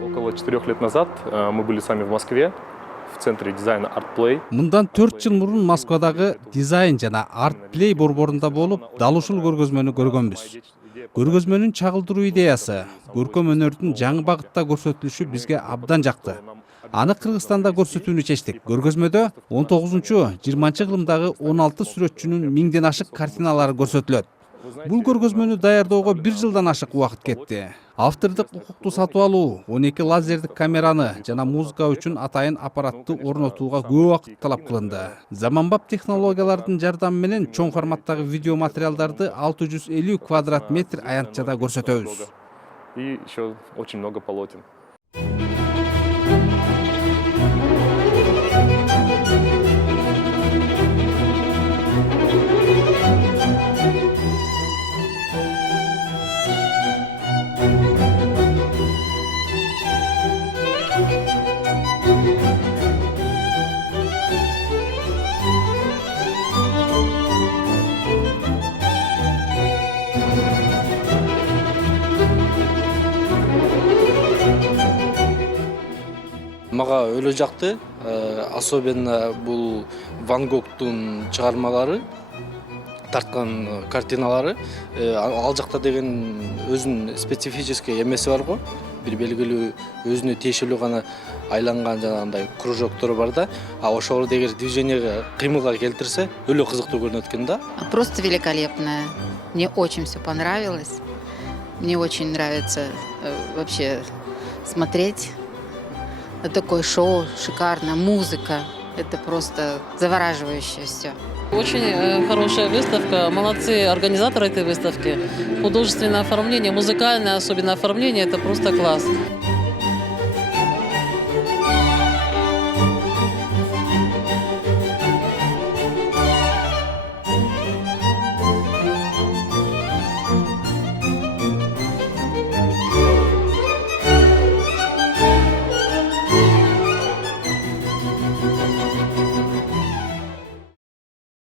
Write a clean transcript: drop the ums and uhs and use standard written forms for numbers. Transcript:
Около 4 лет назад мы были с вами в Москве, в центре дизайна ArtPlay. Мындан 4 жыл мурун Москвадагы дизайн жана ArtPlay борборунда болуп, дал ушул көргөзмөнү көргөнбүз. Көргөзмөнүн чагылдыруу идеясы, көркөм өнөрдүн жаңы багытта көрсөтүлүшү бизге абдан жакты. Аны Кыргызстанда көрсөтүүнү чечтик. Көргөзмөдө 19-20 кылымдагы 16 сүрөтчүнүн 1000ден ашык картиналары көрсөтүлөт. Бул көргөзмөнү даярдоого 1 жылдан ашык убакыт кетти. Автордук укукту сатып алуу, 12 лазердик камераны жана музыка үчүн атайын аппаратты орнотууга көп убакыт талап кылынды. Заманбап технологиялардын жардамы менен чоң форматтагы видео материалдарды 650 квадрат метр аянтчада көрсөтөбүз. И еще очень много полотен. Мага өлө жакты, особенно бул Ван Гогтун чыгармалары, тарткан картиналары. Ал жакта деген өзүнүн специфический эмеси бар го. Бир белгилүү өзүнө тиешелүү гана айланган жанагындай кружоктор бар да. А ошолорду эгер движенияга, кыймылга келтирсе, өлө кызыктуу көрүнөт экен да. Просто великолепная. Мне очень все понравилось. Мне очень нравится вообще смотреть. Такое шоу, шикарно, музыка. Это просто завораживающе все. Очень хорошая выставка. Молодцы организаторы этой выставки. Художественное оформление, музыкальное особенно оформление – это просто класс.